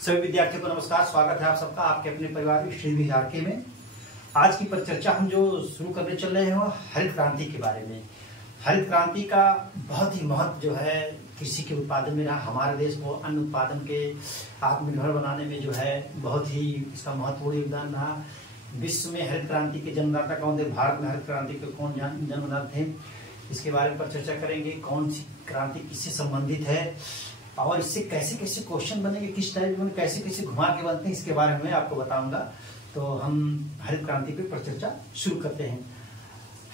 सभी विद्यार्थियों को नमस्कार। स्वागत है आप सबका आपके अपने परिवार श्री विहारके में। आज की परिचर्चा हम जो शुरू करने चल रहे हैं वो हरित क्रांति के बारे में। हरित क्रांति का बहुत ही महत्व जो है कृषि के उत्पादन में रहा। हमारे देश को अन्न उत्पादन के आत्मनिर्भर बनाने में जो है बहुत ही इसका महत्वपूर्ण योगदान रहा। विश्व में हरित क्रांति के जन्मदाता कौन थे, भारत में हरित क्रांति के कौन जन्मदाता थे, इसके बारे में पर चर्चा करेंगे। कौन सी क्रांति किससे संबंधित है और इससे कैसे कैसे क्वेश्चन बनेंगे, किस टाइप में कैसे कैसे घुमा के बनते हैं, इसके बारे में आपको बताऊंगा। तो हम हरित क्रांति पे परिचर्चा शुरू करते हैं।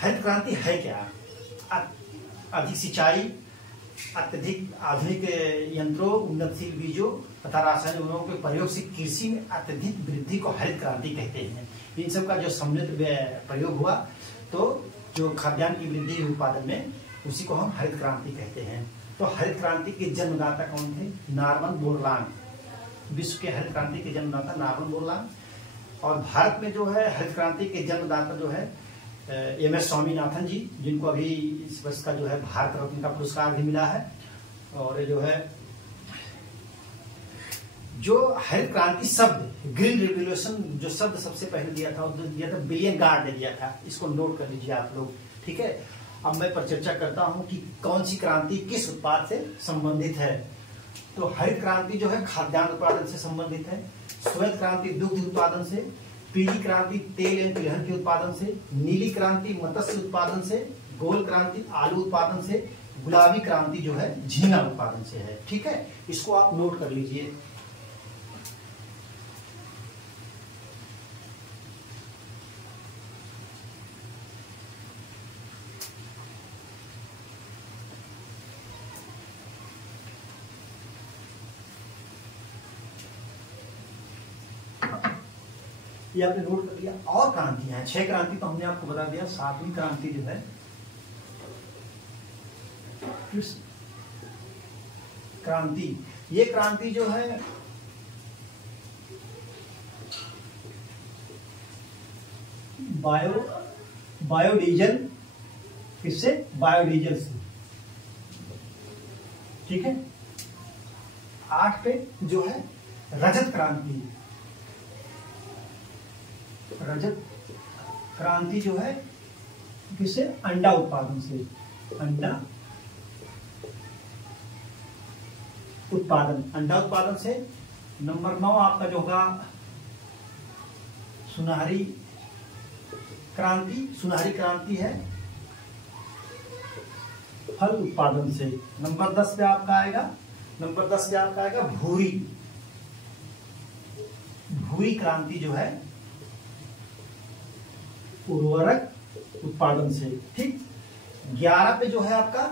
हरित क्रांति है क्या? अधिक सिंचाई, अत्यधिक आधुनिक यंत्रों, उन्नतशील बीजों तथा रासायनिक उर्वरकों के प्रयोग से कृषि में अत्यधिक वृद्धि को हरित क्रांति कहते हैं। इन सब का जो सम्मिलित प्रयोग हुआ तो जो खाद्यान्न की वृद्धि उत्पादन में, उसी को हम हरित क्रांति कहते हैं। तो हरित क्रांति के जन्मदाता कौन थे? Norman Borlaug. विश्व के हरित क्रांति के जन्मदाता नॉर्मन बोरलाग। और भारत में जो है हरित क्रांति के जन्मदाता जो है एम.एस. स्वामीनाथन जी, जिनको अभी इस वर्ष का जो है भारत रत्न का पुरस्कार भी मिला है। और जो है जो हरित क्रांति शब्द, ग्रीन रेवोल्यूशन जो शब्द सबसे पहले दिया था, दिया था बिलियन गार्ड ने दिया था। इसको नोट कर लीजिए आप लोग, ठीक है। अब मैं परिचर्चा करता हूं कि कौन सी क्रांति किस उत्पाद से संबंधित है। तो हरित क्रांति जो है खाद्यान्न उत्पादन से संबंधित है, श्वेत क्रांति दुग्ध उत्पादन से, पीली क्रांति तेल एवं तिलहन के उत्पादन से, नीली क्रांति मत्स्य उत्पादन से, गोल क्रांति आलू उत्पादन से, गुलाबी क्रांति जो है झींगा उत्पादन से है, ठीक है। इसको आप नोट कर लीजिए। ये आपने नोट कर लिया। और क्रांतियां हैं, 6 क्रांति तो हमने आपको बता दिया। 7वीं क्रांति जो है क्रांति, ये क्रांति जो है बायोडीजल, किससे? बायोडीजल से, ठीक है। 8 पे जो है रजत क्रांति। रजत क्रांति जो है किससे? अंडा उत्पादन से, अंडा उत्पादन से। नंबर 9 आपका जो होगा सुनहरी क्रांति है फल उत्पादन से। नंबर 10 पे आपका आएगा भूरी क्रांति जो है उर्वरक उत्पादन से, ठीक। 11 पे जो है आपका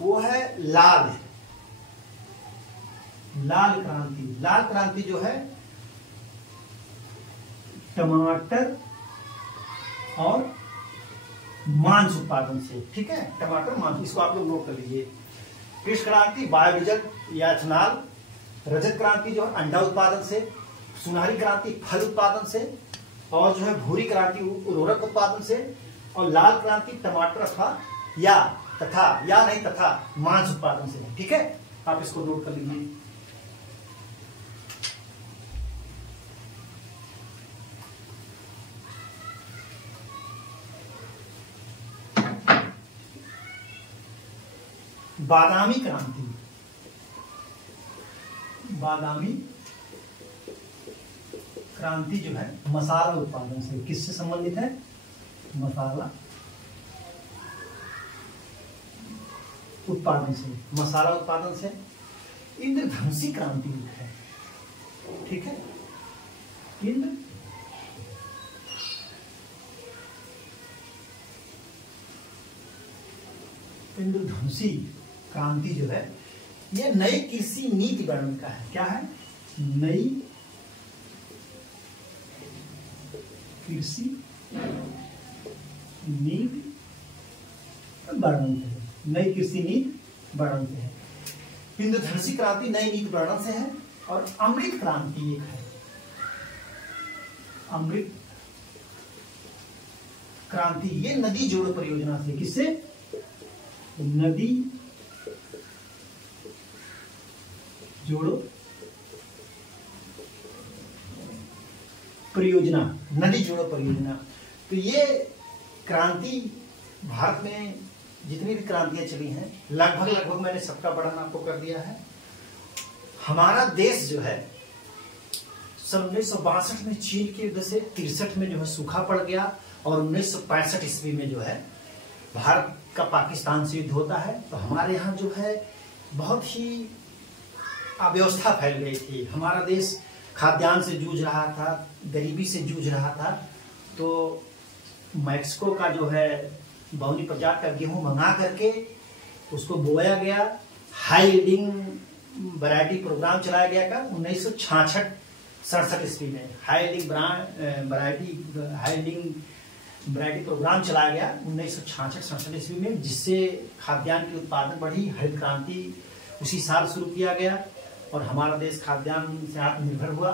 वो है लाल क्रांति जो है टमाटर और मांस उत्पादन से, ठीक है। टमाटर मांस, इसको आप लोग नोट कर लीजिए। कृष्ण क्रांति बायोडीजल या इथेनॉल, रजत क्रांति जो है अंडा उत्पादन से, सुनहरी क्रांति फल उत्पादन से, और जो है भूरी क्रांति उर्वरक उत्पादन से, और लाल क्रांति टमाटर तथा मांस उत्पादन से, ठीक है। आप इसको नोट कर लीजिए। बादामी क्रांति जो है मसाला उत्पादन से, किससे संबंधित है? मसाला उत्पादन से। इंद्रधनुषी क्रांति है, ठीक है। इंद्रधनुषी क्रांति जो है ये नई कृषि नीति वर्णन का है। क्या है? नई कृषि नीति वर्णन से है। नई कृषि नीति वर्णन से है। इंद्रधनुषी क्रांति नई नीति वर्णन से है। और अमृत क्रांति एक है। अमृत क्रांति ये नदी जोड़ो परियोजना से, किससे? नदी जोड़ो परियोजना, नदी जोड़ो परियोजना। तो ये क्रांति भारत में जितनी भी क्रांतियां चली हैं लगभग मैंने सबका वर्णन आपको कर दिया है। हमारा देश जो है सन 1962 में चीन की वजह से 63 में जो है सूखा पड़ गया और 1965 ईस्वी में जो है भारत का पाकिस्तान से युद्ध होता है। तो हमारे यहाँ जो है बहुत ही अव्यवस्था फैल गई थी। हमारा देश खाद्यान्न से जूझ रहा था, गरीबी से जूझ रहा था। तो मैक्सिको का जो है बौनी प्रजात का गेहूं मंगा करके उसको बोया गया। हाई यील्डिंग वैरायटी प्रोग्राम चलाया गया का 1966-67 ईस्वी में हाई यील्डिंग वैरायटी प्रोग्राम चलाया गया 1966-67 ईस्वी में, जिससे खाद्यान्न की उत्पादन बढ़ी। हरित क्रांति उसी साल शुरू किया गया और हमारा देश खाद्यान्न से आत्मनिर्भर हुआ।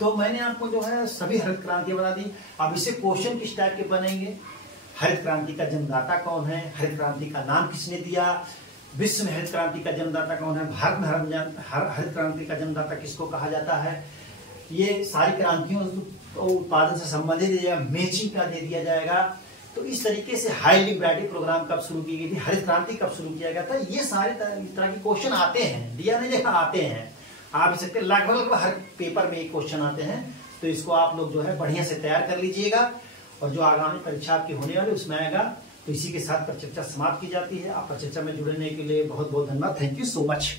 तो मैंने आपको जो है सभी हरित क्रांति बता दी। अब इसे क्वेश्चन किस टाइप के बनेंगे? हरित क्रांति का जन्मदाता कौन है? हरित क्रांति का नाम किसने दिया? विश्व में हरित क्रांति का जन्मदाता कौन है? भारत में हरित क्रांति का जन्मदाता किसको कहा जाता है? ये सारी क्रांतियों उत्पादन से संबंधित मैचिंग का दे दिया जाएगा। तो इस तरीके से हाई यील्डिंग वैरायटी प्रोग्राम कब शुरू की गई थी, हरित क्रांति कब शुरू किया गया था, ये सारे तरह के क्वेश्चन आते हैं। दिया नहीं देखा, आते हैं। आप सकते लगभग हर पेपर में एक क्वेश्चन आते हैं। तो इसको आप लोग जो है बढ़िया से तैयार कर लीजिएगा और जो आगामी परीक्षा आपकी होने वाली उसमें आएगा। तो इसी के साथ परिचर्चा समाप्त की जाती है। आप परिचर्चा में जुड़ने के लिए बहुत बहुत धन्यवाद। Thank you so much.